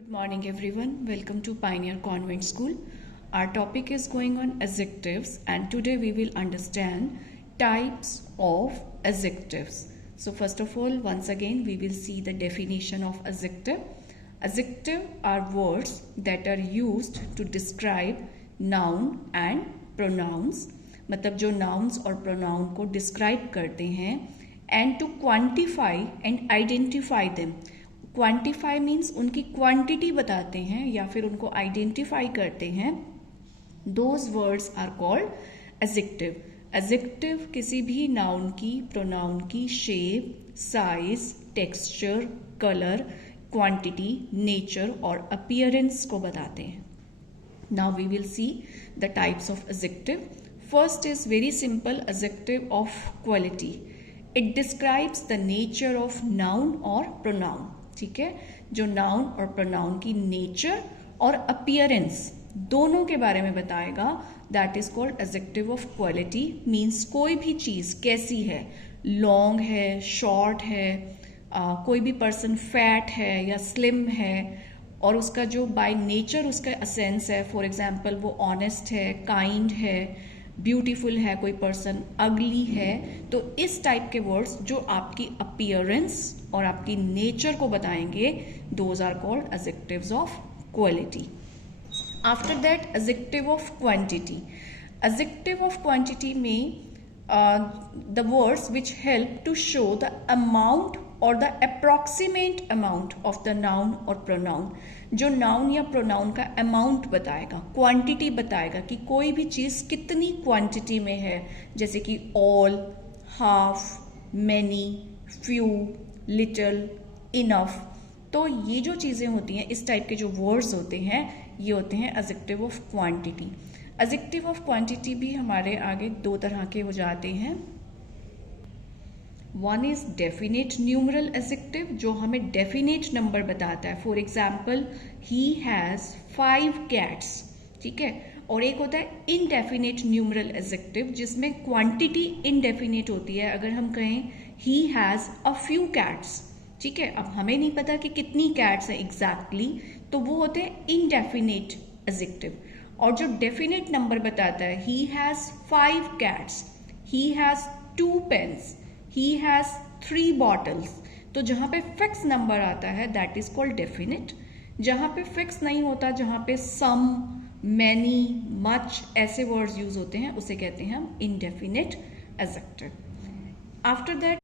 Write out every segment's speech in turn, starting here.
Good morning everyone. Welcome to Pioneer Convent School. Our topic is going on adjectives and today we will understand types of adjectives. So first of all, once again we will see the definition of adjective. Adjective are words that are used to describe noun and pronouns. मतलब जो nouns और pronoun को describe करते हैं and to quantify and identify them. Quantify means उनकी quantity बताते हैं या फिर उनको आइडेंटिफाई करते हैं. Those words are called adjective. Adjective किसी भी नाउन की, प्रोनाउन की shape, size, texture, colour, quantity, nature और अपीयरेंस को बताते हैं. Now we will see the types of adjective. First is very simple, adjective of quality. It describes the nature of noun और pronoun. ठीक है, जो नाउन और प्रोनाउन की नेचर और अपीयरेंस दोनों के बारे में बताएगा. That is called adjective of quality. Means कोई भी चीज कैसी है, लॉन्ग है, शॉर्ट है, कोई भी पर्सन फैट है या स्लिम है और उसका जो बाय नेचर उसका एसेंस है. फॉर एग्जाम्पल वो ऑनेस्ट है, काइंड है, ब्यूटीफुल है, कोई पर्सन अगली है. तो इस टाइप के वर्ड्स जो आपकी अपीयरेंस और आपकी नेचर को बताएंगे, those are called adjectives of quality. After that adjective of quantity. Adjective of quantity में the words which help to show the amount और the approximate amount of the noun और pronoun. जो noun या pronoun का amount बताएगा, quantity बताएगा कि कोई भी चीज़ कितनी क्वांटिटी में है, जैसे कि all, half, many, few, little, enough. तो ये जो चीज़ें होती हैं, इस टाइप के जो वर्ड्स होते हैं, ये होते हैं adjective of quantity. Adjective of quantity भी हमारे आगे दो तरह के हो जाते हैं. One is definite numeral adjective, जो हमें डेफिनेट नंबर बताता है. For example, he has 5 cats. ठीक है. और एक होता है इनडेफिनेट न्यूमरल एडजेक्टिव, जिसमें क्वांटिटी इनडेफिनेट होती है. अगर हम कहें he has a few cats, ठीक है, अब हमें नहीं पता कि कितनी कैट्स हैं एग्जैक्टली, तो वो होते हैं इनडेफिनेट एडजेक्टिव. और जो डेफिनेट नंबर बताता है, he has 5 cats, he has 2 pens, he has 3 bottles. तो जहाँ पे फिक्स नंबर आता है दैट इज कॉल्ड डेफिनेट. जहाँ पे फिक्स नहीं होता, जहाँ पे सम, मैनी, मच ऐसे वर्ड्स यूज होते हैं, उसे कहते हैं हम indefinite adjective. After that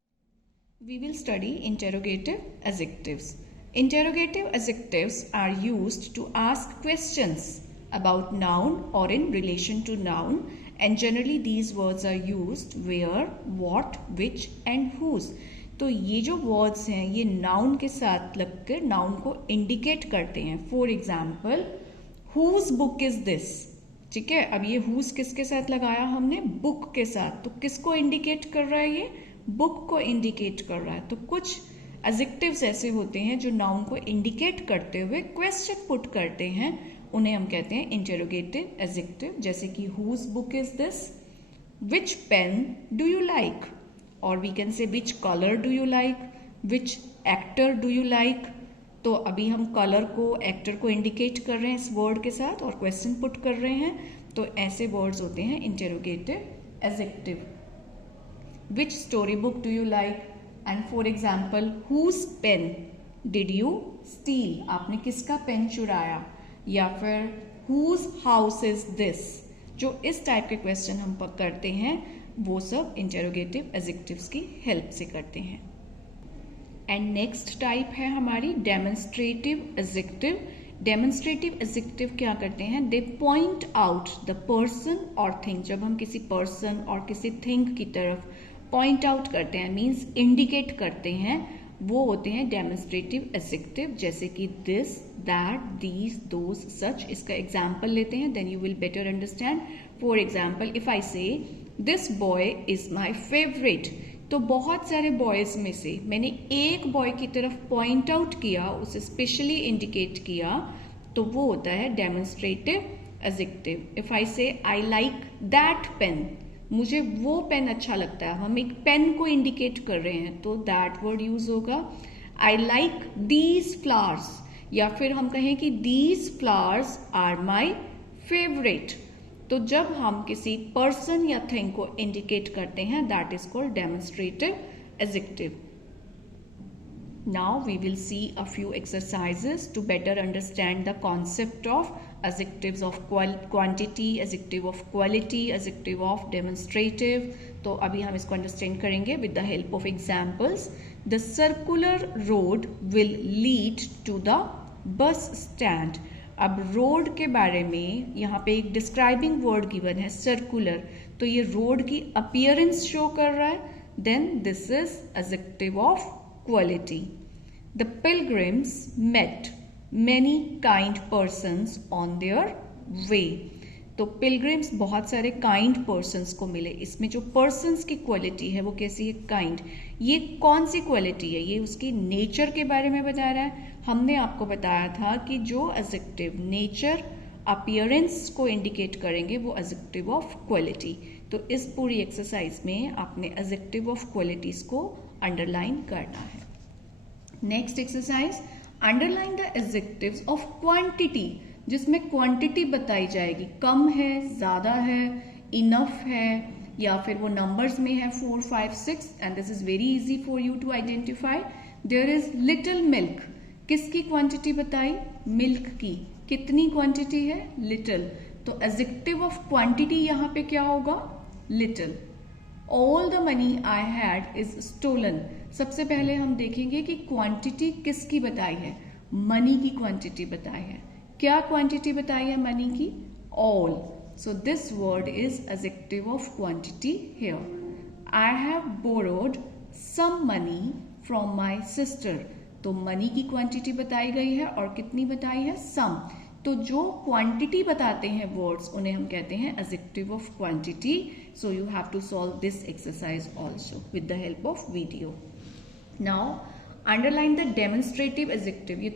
we will study interrogative adjectives. Interrogative adjectives are used to ask questions about noun or in relation to noun, and generally these words are used where, what, which and whose. तो ये जो words हैं ये noun के साथ लगकर noun को indicate करते हैं. For example, whose book is this. ठीक है, अब ये whose किसके साथ लगाया हमने, बुक के साथ. तो किसको इंडिकेट कर रहा है, ये बुक को इंडिकेट कर रहा है. तो कुछ एडजेक्टिव्स ऐसे होते हैं जो नाउन को इंडिकेट करते हुए क्वेश्चन पुट करते हैं, उन्हें हम कहते हैं इंटेरोगेटिव एडजेक्टिव. जैसे कि whose book is this, which pen do you like, और we can say which colour do you like, which actor do you like. तो अभी हम कलर को, एक्टर को इंडिकेट कर रहे हैं इस वर्ड के साथ और क्वेश्चन पुट कर रहे हैं. तो ऐसे वर्ड्स होते हैं interrogative adjective. Which story book do you like, and for example, whose pen did you steal, आपने किसका पेन चुराया. या फिर whose house is this. जो इस टाइप के क्वेश्चन हम करते हैं वो सब इंटेरोगेटिव एडजेक्टिव्स की हेल्प से करते हैं. एंड नेक्स्ट टाइप है हमारी डेमोन्स्ट्रेटिव एडजेक्टिव. डेमोन्स्ट्रेटिव एडजेक्टिव क्या करते हैं, दे पॉइंट आउट द पर्सन और थिंग. जब हम किसी पर्सन और किसी थिंग की तरफ पॉइंट आउट करते हैं, मीन्स इंडिकेट करते हैं, वो होते हैं डेमोन्स्ट्रेटिव एडजेक्टिव. जैसे कि this, that, these, those, such. इसका एग्जाम्पल लेते हैं, then you will better understand. For example, if I say this boy is my favourite, तो बहुत सारे बॉयज में से मैंने एक बॉय की तरफ पॉइंट आउट किया, उसे स्पेशली इंडिकेट किया, तो वो होता है डेमोन्स्ट्रेटिव एडजेक्टिव. इफ आई से आई लाइक दैट पेन, मुझे वो पेन अच्छा लगता है, हम एक पेन को इंडिकेट कर रहे हैं, तो दैट वर्ड यूज होगा. आई लाइक दीज फ्लावर्स, या फिर हम कहें कि these flowers are my favourite. तो जब हम किसी पर्सन या थिंग को इंडिकेट करते हैं that is called demonstrative adjective. Now we will see a few exercises to better understand the concept of adjectives of quantity, adjective of quality, adjective of demonstrative। तो अभी हम इसको अंडरस्टैंड करेंगे with the help of examples। The circular road will lead to the bus stand। अब road के बारे में यहाँ पे एक डिस्क्राइबिंग वर्ड गिवन है सर्कुलर, तो ये रोड की अपीयरेंस शो कर रहा है, then this is adjective of quality। The pilgrims met many kind persons on their way। तो pilgrims बहुत सारे kind persons को मिले। इसमें जो persons की क्वालिटी है वो कैसी है? kind। ये कौन सी क्वालिटी है? ये उसकी नेचर के बारे में बता रहा है। हमने आपको बताया था कि जो एडजेक्टिव नेचर अपीयरेंस को इंडिकेट करेंगे वो एडजेक्टिव ऑफ क्वालिटी। तो इस पूरी एक्सरसाइज में आपने एडजेक्टिव ऑफ क्वालिटीज को अंडरलाइन करना है। Next exercise, underline the adjectives of quantity, जिसमें क्वांटिटी बताई जाएगी, कम है, ज्यादा है, इनफ है, या फिर वो नंबर्स में है 4, 5, 6 and this is very easy for you to identify. There is little milk, किसकी क्वांटिटी बताई? मिल्क की। कितनी क्वांटिटी है? लिटिल। तो एडजेक्टिव ऑफ क्वांटिटी यहाँ पे क्या होगा? Little. All the money I had is stolen. सबसे पहले हम देखेंगे कि क्वांटिटी किसकी बताई है? मनी की क्वांटिटी बताई है। क्या क्वांटिटी बताई है मनी की? All. So this word is adjective of quantity here. I have borrowed some money from my sister. तो मनी की क्वांटिटी बताई गई है और कितनी बताई है? सम। तो जो क्वांटिटी बताते हैं वर्ड्स उन्हें हम कहते हैं adjective of quantity. So you have to solve this exercise also with the help of video. Now underline the demonstrative adjective. ये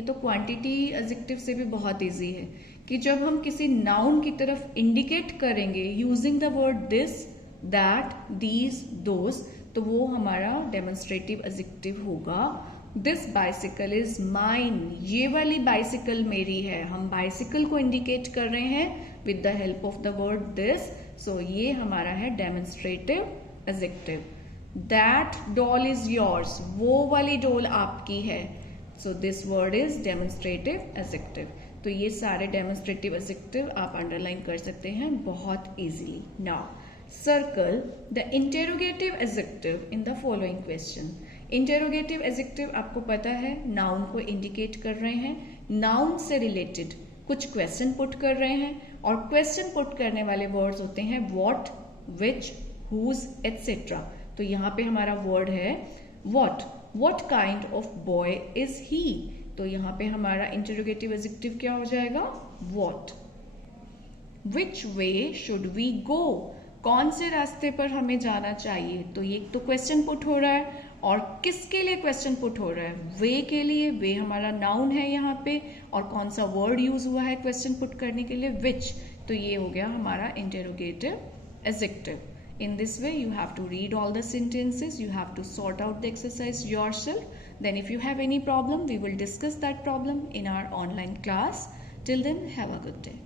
तो क्वांटिटी एडजेक्टिव से भी बहुत इजी है कि जब हम किसी नाउन की तरफ इंडिकेट करेंगे using the word this, that, these, those, तो वो हमारा डेमोन्स्ट्रेटिव एडजेक्टिव होगा। दिस बाइसिकल इज माइन, ये वाली बाइसिकल मेरी है। हम बाइसिकल को इंडिकेट कर रहे हैं with the help of the word this, so ये हमारा है demonstrative adjective. That doll is yours, वो वाली डॉल आपकी है, so this word is demonstrative adjective. तो ये सारे डेमोन्स्ट्रेटिव एडजेक्टिव आप अंडरलाइन कर सकते हैं बहुत easily. Now circle the interrogative adjective in the following question. Interrogative adjective आपको पता है नाउन को इंडिकेट कर रहे हैं, नाउन से रिलेटेड कुछ क्वेश्चन पुट कर रहे हैं, और क्वेश्चन पुट करने वाले वर्ड्स होते हैं व्हाट, विच, हुज, एटसेट्रा। तो यहाँ पे हमारा वर्ड है what kind of boy is he. तो यहाँ पे हमारा इंटेरोगेटिव एडजेक्टिव क्या हो जाएगा? What. Which way should we go, कौन से रास्ते पर हमें जाना चाहिए। तो ये तो क्वेश्चन पुट हो रहा है, और किसके लिए क्वेश्चन पुट हो रहा है? वे के लिए। वे हमारा नाउन है यहाँ पे, और कौन सा वर्ड यूज हुआ है क्वेश्चन पुट करने के लिए? विच। तो ये हो गया हमारा interrogative adjective. In this way, you have to read all the sentences, you have to sort out the exercise yourself. Then if you have any problem, we will discuss that problem in our online class. Till then, have a good day.